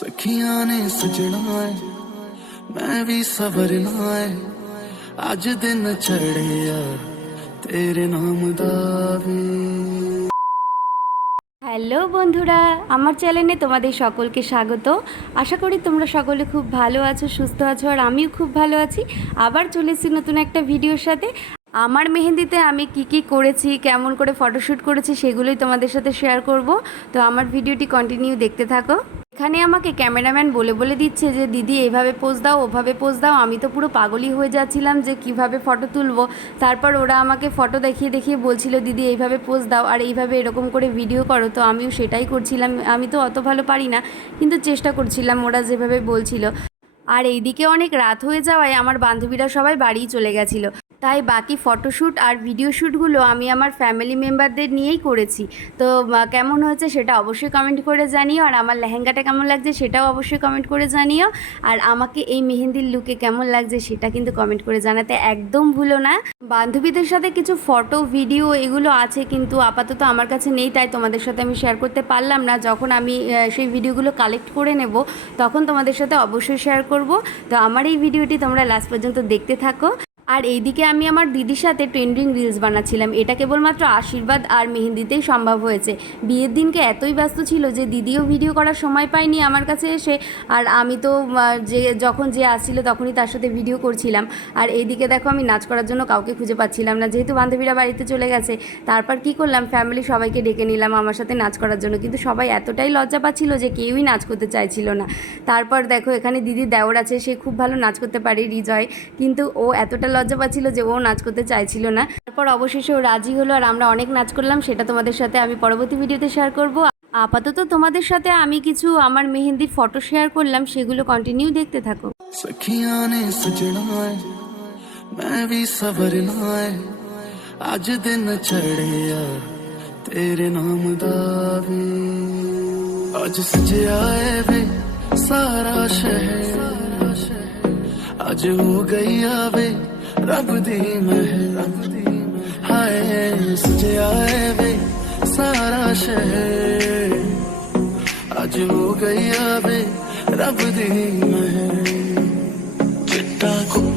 सखिया ने सजना है, मैं भी सवरना है। अज दिन चढ़िया तेरे नाम दावे হ্যালো বন্ধুরা, আমার চ্যানেলে তোমাদের সকলকে স্বাগত। আশা করি তোমরা সকলে খুব ভালো আছো, সুস্থ আছো, আর আমিও খুব ভালো আছি। আবার চলেছি নতুন একটা ভিডিওর সাথে। আমার মেহেন্দিতে আমি কি কি করেছি, কেমন করে ফটোশ্যুট করেছি, সেগুলোই তোমাদের সাথে শেয়ার করব। তো আমার ভিডিওটি কন্টিনিউ দেখতে থাকো। এখানে আমাকে ক্যামেরাম্যান বলে বলে দিচ্ছে যে, দিদি এইভাবে পোজ দাও, ওভাবে পোজ দাও। আমি তো পুরো পাগলই হয়ে যাচ্ছিলাম যে, কীভাবে ফটো তুলবো? তারপর ওরা আমাকে ফটো দেখিয়ে দেখিয়ে বলছিল, দিদি, এইভাবে পোজ দাও, আর এইভাবে এরকম করে ভিডিও করো। তো আমিও সেটাই করছিলাম। আমি তো অত ভালো পারি না, কিন্তু চেষ্টা করছিলাম ওরা যেভাবে বলছিল। আর এইদিকে অনেক রাত হয়ে যাওয়ায় আমার বান্ধবীরা সবাই বাড়ি চলে গেছিল। তাই বাকি ফটোশ্যুট আর ভিডিও শ্যুটগুলো আমি আমার ফ্যামিলি মেম্বারদের নিয়েই করেছি। তো কেমন হয়েছে সেটা অবশ্যই কমেন্ট করে জানিও। আর আমার লেহেঙ্গাটা কেমন লাগছে সেটাও অবশ্যই কমেন্ট করে জানিও। আর আমাকে এই মেহেন্দির লুকে কেমন লাগছে সেটা কিন্তু কমেন্ট করে জানাতে একদম ভুলো না। বান্ধবীদের সাথে কিছু ফটো ভিডিও এগুলো আছে কিন্তু আপাতত আমার কাছে নেই, তাই তোমাদের সাথে আমি শেয়ার করতে পারলাম না। যখন আমি সেই ভিডিওগুলো কালেক্ট করে নেব, তখন তোমাদের সাথে অবশ্যই শেয়ার করব। তো আমার এই ভিডিওটি তোমরা লাস্ট পর্যন্ত দেখতে থাকো। আর এইদিকে আমি আমার দিদির সাথে ট্রেন্ডিং রিলস বানাচ্ছিলাম। এটা কেবলমাত্র আশীর্বাদ আর মেহেন্দিতেই সম্ভব হয়েছে। বিয়ের দিনকে এতই ব্যস্ত ছিল যে দিদিও ভিডিও করার সময় পায়নি আমার কাছে এসে। আর আমি তো যে, যখন যে আসছিল তখনই তার সাথে ভিডিও করছিলাম। আর এইদিকে দেখো আমি নাচ করার জন্য কাউকে খুঁজে পাচ্ছিলাম না। যেহেতু বান্ধবীরা বাড়িতে চলে গেছে, তারপর কি করলাম? ফ্যামিলি সবাইকে ডেকে নিলাম আমার সাথে নাচ করার জন্য। কিন্তু সবাই এতটাই লজ্জা পাচ্ছিল যে কেউই নাচ করতে চাইছিল না। তারপর দেখো এখানে দিদি দেওর আছে, সে খুব ভালো নাচ করতে পারে, রিজয়। কিন্তু ও এতটা লজ্জা পাচ্ছিল যে ও নাচ করতে চাইছিল না। তারপর অবশেষে ও রাজি হলো আর আমরা অনেক নাচ করলাম, সেটা তোমাদের সাথে আমি পরবর্তী ভিডিওতে শেয়ার করব। আপাতত তোমাদের সাথে আমি কিছু আমার মেহেন্দির ফটো শেয়ার করলাম, সেগুলো কন্টিনিউ দেখতে থাকো। আজ দিন চড়িয়া रब दी महल। हाय सजे आए वे सारा शहर। आज हो गई आवे रब दी महल। चिट्टा को